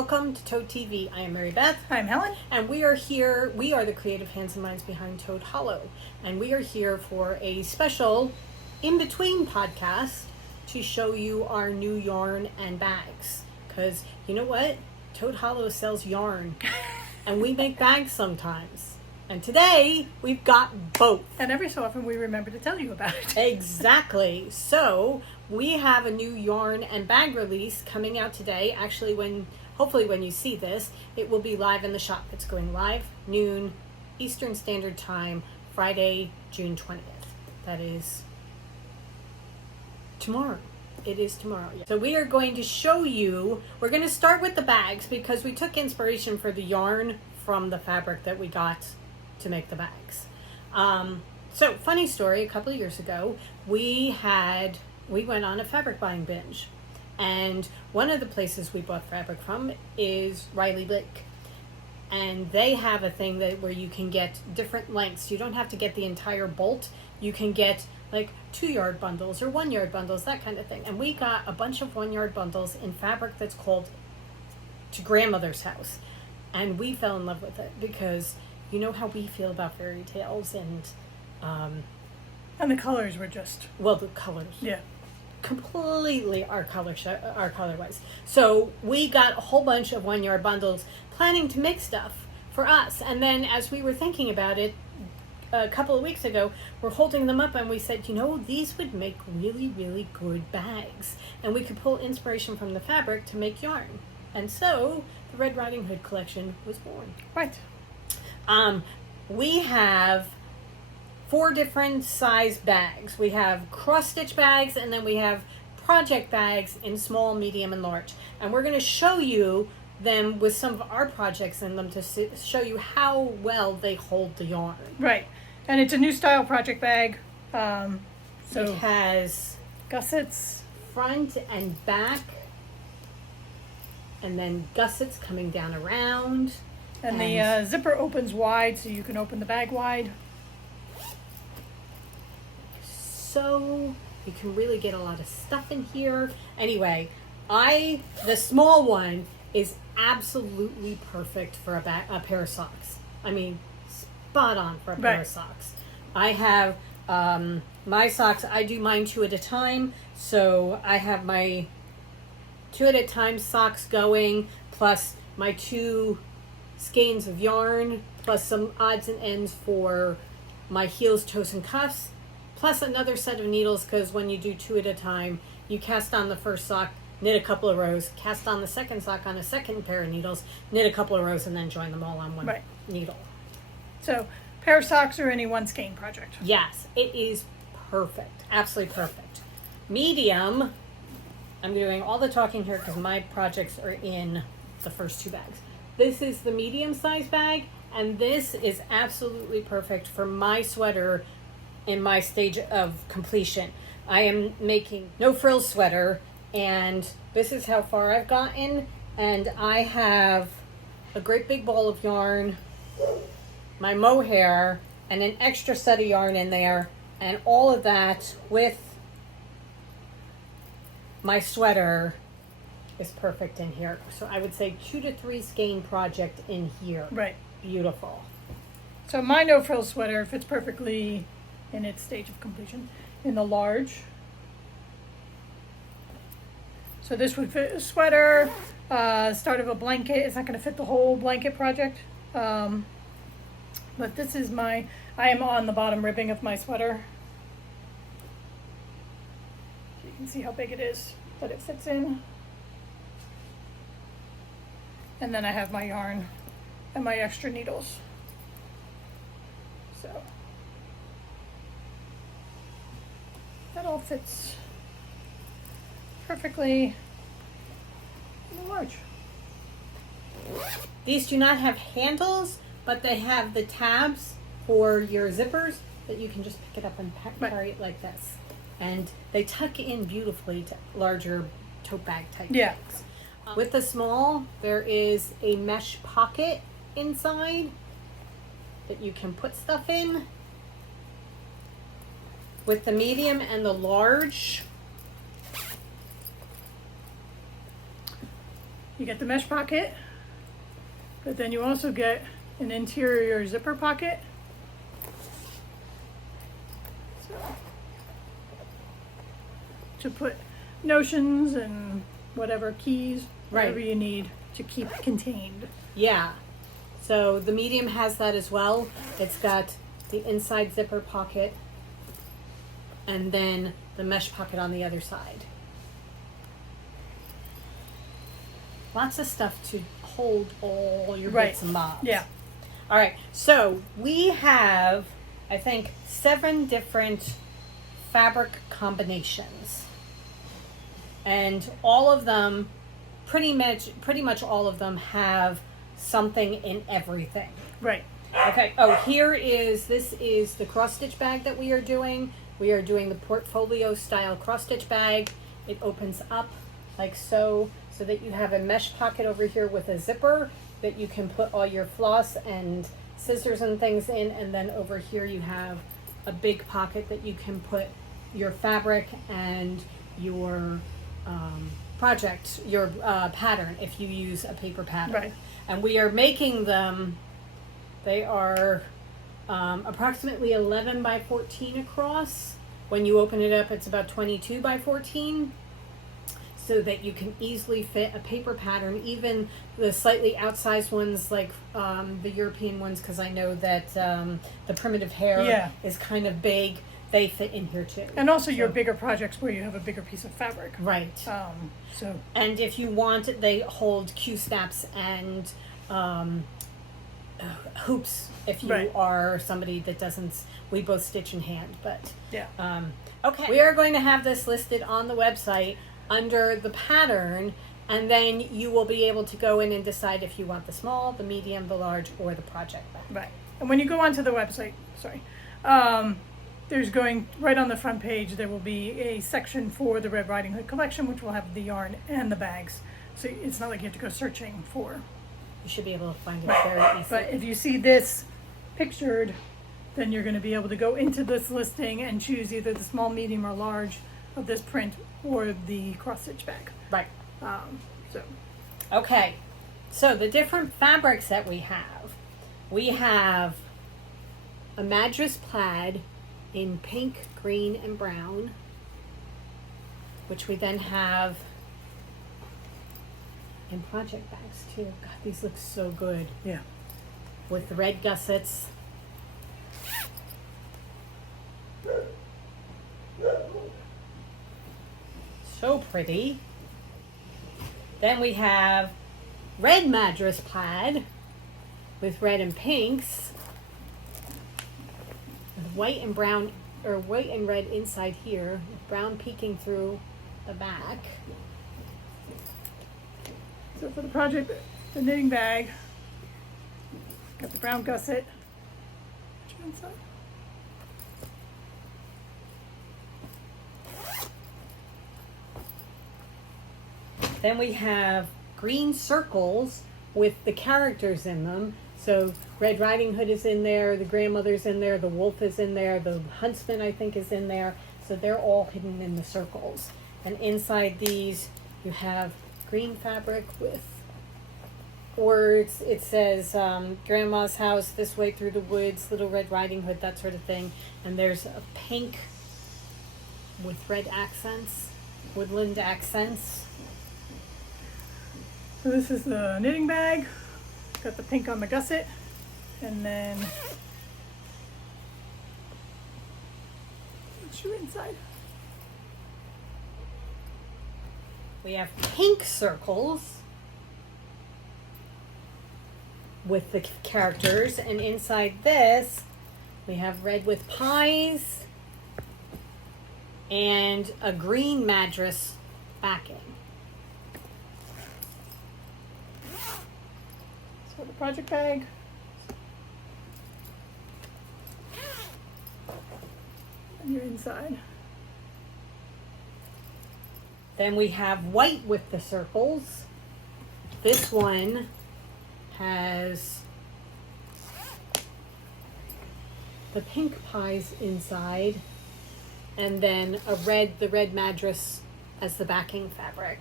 Welcome to Toad TV. I am Mary Beth. I'm Helen. And we are here, we are the creative hands and minds behind Toad Hollow. And we are here for a special in-between podcast to show you our new yarn and bags. Because you know what? Toad Hollow sells yarn. And we make bags sometimes. And today, we've got both. And every so often we remember to tell you about it. Exactly. So, we have a new yarn and bag release coming out today. Actually, hopefully when you see this, it will be live in the shop. It's going live noon Eastern Standard Time, Friday, June 20th. That is tomorrow. It is tomorrow. Yeah. So we are going to show you, we're going to start with the bags because we took inspiration for the yarn from the fabric that we got to make the bags. So funny story, a couple of years ago, we went on a fabric buying binge. And one of the places we bought fabric from is Riley Blake. And they have a thing where you can get different lengths. You don't have to get the entire bolt. You can get like 2-yard bundles or 1-yard bundles, that kind of thing. And we got a bunch of 1-yard bundles in fabric that's called To Grandmother's House. And we fell in love with it because you know how we feel about fairy tales and the colors were just... Well, the colors. Yeah. Completely our color wise. So we got a whole bunch of 1-yard bundles planning to make stuff for us. And then as we were thinking about it a couple of weeks ago, we're holding them up and we said, you know, these would make really, really good bags. And we could pull inspiration from the fabric to make yarn. And so the Red Riding Hood collection was born. Right. We have 4 different size bags. We have cross-stitch bags, and then we have project bags in small, medium, and large. And we're going to show you them with some of our projects in them to show you how well they hold the yarn. Right. And it's a new style project bag. So it has gussets, front and back, and then gussets coming down around. And the zipper opens wide, so you can open the bag wide. So you can really get a lot of stuff in here. Anyway, the small one is absolutely perfect for a pair of socks. I mean, spot on for a pair of socks. I have my socks, I do mine 2 at a time. So I have my 2 at a time socks going, plus my 2 skeins of yarn, plus some odds and ends for my heels, toes, and cuffs, plus another set of needles, because when you do 2 at a time, you cast on the first sock, knit a couple of rows, cast on the second sock on a second pair of needles, knit a couple of rows, and then join them all on one needle. So, pair of socks or any one skein project. Yes, it is perfect. Absolutely perfect. Medium, I'm doing all the talking here because my projects are in the first 2 bags. This is the medium size bag, and this is absolutely perfect for my sweater in my stage of completion. I am making no frills sweater, and this is how far I've gotten, and I have a great big ball of yarn, my mohair, and an extra set of yarn in there, and all of that with my sweater is perfect in here. So I would say 2 to 3 skein project in here. Right. Beautiful. So my no frill sweater fits perfectly in its stage of completion in the large. So this would fit a sweater, start of a blanket. It's not going to fit the whole blanket project. But this is I am on the bottom ribbing of my sweater. So you can see how big it is that it fits in. And then I have my yarn and my extra needles. So that all fits perfectly in the large. These do not have handles, but they have the tabs for your zippers that you can just pick it up and carry it like this. And they tuck in beautifully to larger tote bag type bags. With the small, there is a mesh pocket inside that you can put stuff in. With the medium and the large, You get the mesh pocket, but then you also get an interior zipper pocket. So, to put notions and whatever keys, whatever Right. you need to keep contained. Yeah. So the medium has that as well. It's got the inside zipper pocket and then the mesh pocket on the other side. Lots of stuff to hold all your Right. bits and bobs. Yeah. All right. So we have, I think, 7 different fabric combinations. And all of them, pretty much all of them have something in everything. Right. Okay. Oh, this is the cross stitch bag that we are doing. We are doing the portfolio style cross stitch bag. It opens up like so that you have a mesh pocket over here with a zipper that you can put all your floss and scissors and things in, and then over here you have a big pocket that you can put your fabric and your project, your pattern, if you use a paper pattern. Right. And we are making them, they are approximately 11 by 14 across. When you open it up, it's about 22 by 14, so that you can easily fit a paper pattern, even the slightly outsized ones like the European ones, because I know that the primitive hair is kind of big. They fit in here too. And also your bigger projects where you have a bigger piece of fabric. Right. So. And if you want, they hold Q-snaps and hoops if you Right. are somebody that doesn't, we both stitch in hand, but Yeah. okay. We are going to have this listed on the website under the pattern, and then you will be able to go in and decide if you want the small, the medium, the large, or the project bag. Right. And when you go onto the website, there's going right on the front page, there will be a section for the Red Riding Hood collection, which will have the yarn and the bags. So it's not like you have to go searching for. You should be able to find it very easily. But if you see this pictured, then you're going to be able to go into this listing and choose either the small, medium, or large of this print or the cross stitch bag. Right. So. Okay. So the different fabrics that we have a Madras plaid in pink, green, and brown, which we then have in project bags too. God, these look so good. Yeah. With the red gussets. So pretty. Then we have red Madras plaid with red and pinks. With white and brown, or white and red inside here, with brown peeking through the back. So for the project, the knitting bag, got the brown gusset. Which one's that? Then we have green circles with the characters in them. So Red Riding Hood is in there, the grandmother's in there, the wolf is in there, the huntsman I think is in there. So they're all hidden in the circles. And inside these you have green fabric with words. It says Grandma's house, this way through the woods, Little Red Riding Hood, that sort of thing. And there's a pink with red accents, woodland accents. So this is the knitting bag. Got the pink on the gusset. And then what's your inside? We have pink circles with the characters, and inside this we have red with pies and a green Madras backing. So the project bag. And your inside. Then we have white with the circles. This one has the pink pies inside, and then the red Madras as the backing fabric.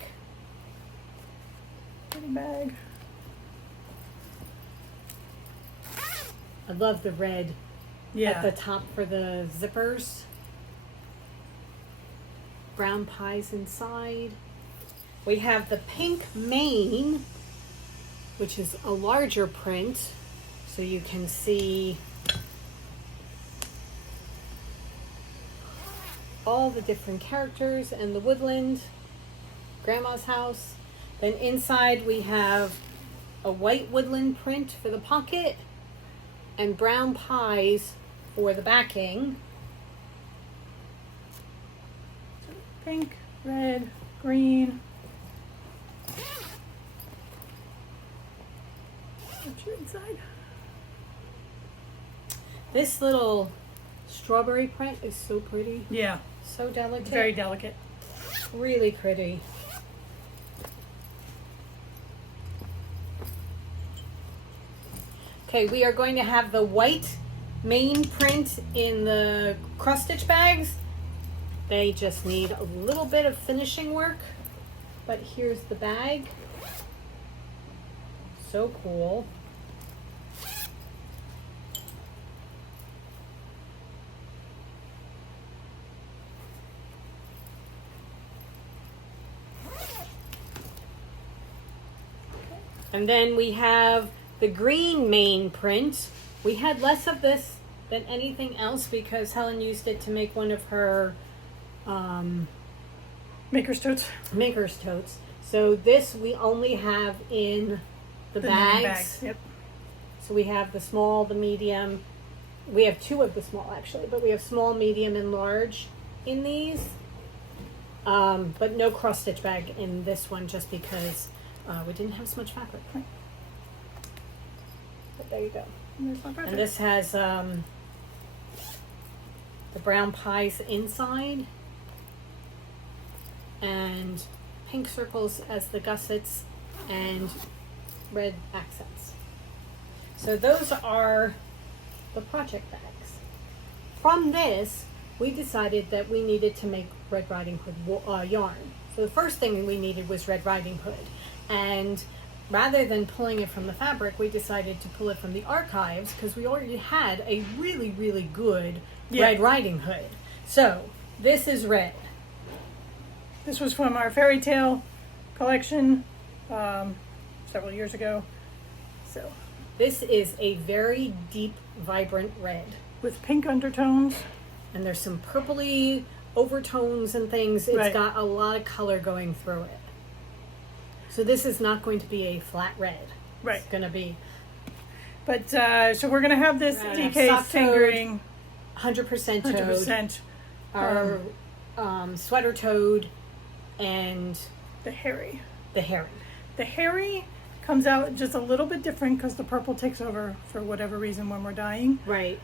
Pretty bag. I love the red at the top for the zippers. Brown pies inside. We have the pink mane, which is a larger print, so you can see all the different characters and the woodland, grandma's house. Then inside we have a white woodland print for the pocket and brown pies for the backing. Pink, red, green. What's your inside? This little strawberry print is so pretty. Yeah. So delicate. Very delicate. Really pretty. Okay, we are going to have the white main print in the cross-stitch bags. They just need a little bit of finishing work, but here's the bag. So cool. And then we have the green main print. We had less of this than anything else because Helen used it to make one of her Maker's totes. Maker's totes. So this we only have in the bags. Bags. Yep. So we have the small, the medium. We have two of the small actually, but we have small, medium, and large in these. But no cross stitch bag in this one just because we didn't have as much fabric. Right. But there you go. And this has the brown pies inside and pink circles as the gussets and red accents. So those are the project bags. From this, we decided that we needed to make Red Riding Hood yarn. So the first thing we needed was Red Riding Hood. And rather than pulling it from the fabric, we decided to pull it from the archives because we already had a really, really good Red Riding Hood. So this is red. This was from our fairy tale collection several years ago. So this is a very deep, vibrant red. With pink undertones. And there's some purpley overtones and things. It's Right. got a lot of color going through it. So this is not going to be a flat red. Right. It's going to be... But, so we're going to have this Right. DK Soft toed, fingering 100% toed. 100%. Our sweater toed and The hairy. the hairy. The hairy comes out just a little bit different because the purple takes over for whatever reason when we're dyeing. Right.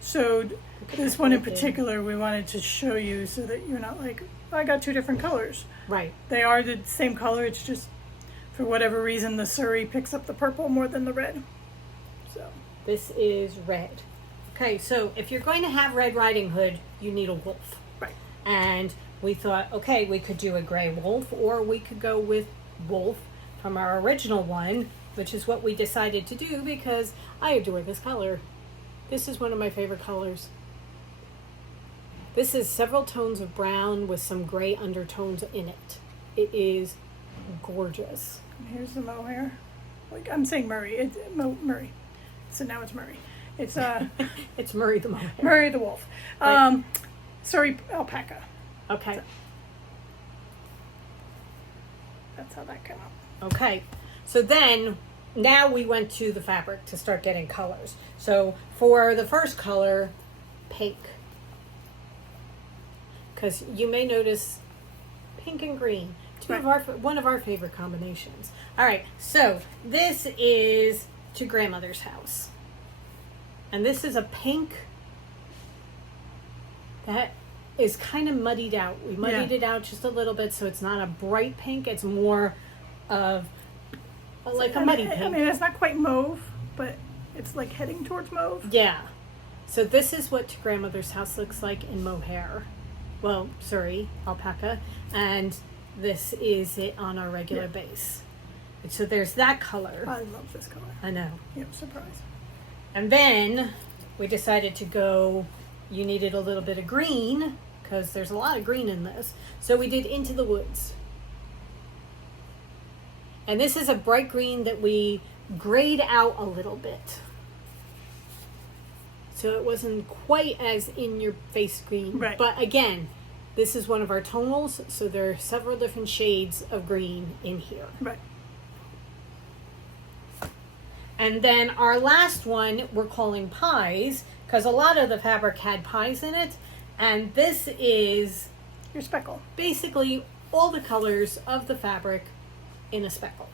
So this one in collected. particular we wanted to show you so that you're not like, oh, I got two different colors. Right. They are the same color, it's just for whatever reason the Surrey picks up the purple more than the red. So This is red. Okay, so if you're going to have Red Riding Hood, you need a wolf. right. And we thought, okay, we could do a gray wolf, or we could go with wolf from our original one, which is what we decided to do because I adore this color. This is one of my favorite colors. This is several tones of brown with some gray undertones in it. It is gorgeous. And here's the mohair. Like I'm saying Murray, it's Murray. So now it's Murray. It's It's Murray the mohair. Murray the wolf. Right. Surrey alpaca. Okay. That's how that came out. Okay, so then now we went to the fabric to start getting colors. So for the first color, pink, because you may notice pink and green, one of our favorite combinations. All right, so this is to grandmother's house, and this is a pink that is kind of muddied out. We muddied it out just a little bit so it's not a bright pink. It's more of like a muddy pink. I mean, it's not quite mauve, but it's like heading towards mauve. Yeah. So this is what To Grandmother's House looks like in mohair. Well, sorry, alpaca. And this is it on our regular base. So there's that color. I love this color. I know. Yep, surprise. And then we decided to go, you needed a little bit of green because there's a lot of green in this. So we did Into the Woods. And this is a bright green that we grayed out a little bit. So it wasn't quite as in your face green. Right. But again, this is one of our tonals, so there are several different shades of green in here. Right. And then our last one we're calling Pies, because a lot of the fabric had pies in it. And this is Your speckle. basically all the colors of the fabric in a speckle.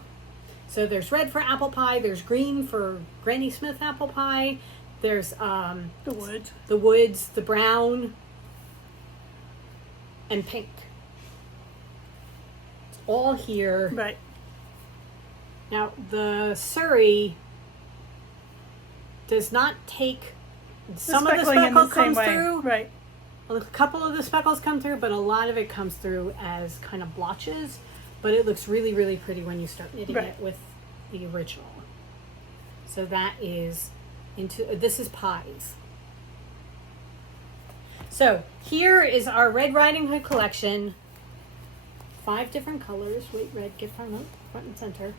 So there's red for apple pie, there's green for Granny Smith apple pie, there's The woods. the woods, the brown, and pink. It's all here. Right. Now the Surrey does not take some of the speckling in speckle the same comes way. through. Right. A couple of the speckles come through, but a lot of it comes through as kind of blotches. But it looks really, really pretty when you start knitting Right. it with the original. So that is this is Pies. So here is our Red Riding Hood collection. 5 different colors. Wait, red, get front and center.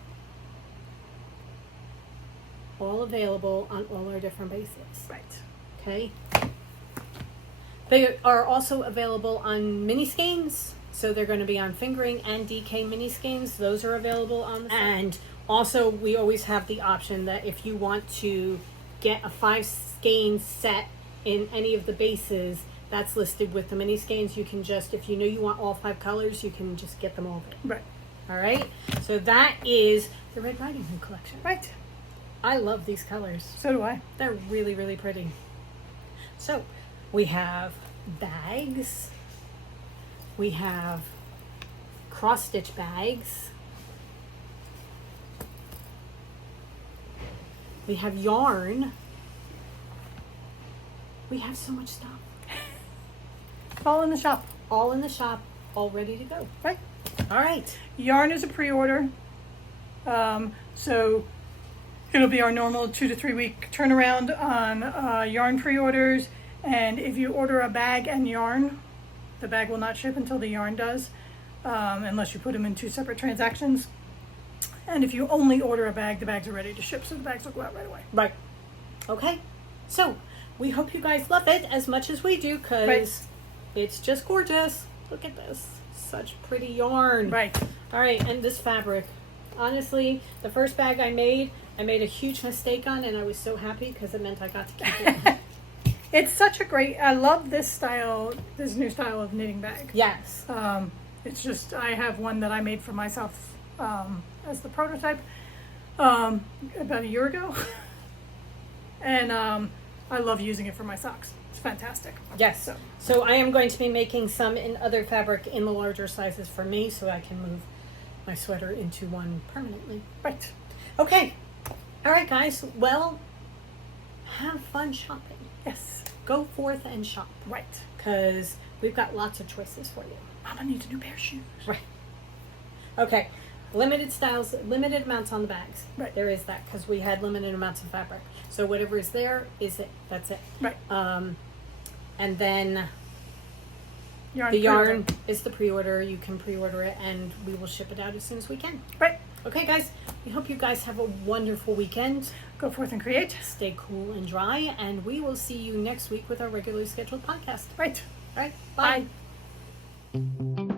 All available on all our different bases. Right. Okay. They are also available on mini skeins, so they're going to be on fingering and DK mini skeins. Those are available on the site. And also, we always have the option that if you want to get a 5 skein set in any of the bases, that's listed with the mini skeins. You can just, if you know you want all 5 colors, you can just get them all there. Right. All right. So that is the Red Riding Hood collection. Right. I love these colors. So do I. They're really, really pretty. So we have bags. We have cross stitch bags. We have yarn. We have so much stuff. All in the shop. All in the shop, all ready to go. Right. All right. Yarn is a pre-order. So it'll be our normal 2 to 3 week turnaround on yarn pre-orders. And if you order a bag and yarn, the bag will not ship until the yarn does, unless you put them in 2 separate transactions. And if you only order a bag, the bags are ready to ship, so the bags will go out right away. Right. Okay. So we hope you guys love it as much as we do, because Right. it's just gorgeous. Look at this. Such pretty yarn. Right. All right, and this fabric. Honestly, the first bag I made a huge mistake on, and I was so happy because it meant I got to keep it. It's such a great, I love this style, this new style of knitting bag. Yes. It's just, I have one that I made for myself as the prototype about a year ago. And I love using it for my socks. It's fantastic. Yes. So I am going to be making some in other fabric in the larger sizes for me, so I can move my sweater into one permanently. Right. Okay. All right, guys. Well, have fun shopping. Yes. Go forth and shop, Right. because we've got lots of choices for you. Mama needs a new pair of shoes. Right. Okay. Limited styles, limited amounts on the bags. Right. There is that, because we had limited amounts of fabric. So whatever is there is it. That's it. Right. And then Yarn the pre-order. yarn is the pre-order. You can pre-order it, and we will ship it out as soon as we can. Right. Okay, guys. We hope you guys have a wonderful weekend. Go forth and create. Stay cool and dry, and we will see you next week with our regularly scheduled podcast. Right. All right. Bye. Bye.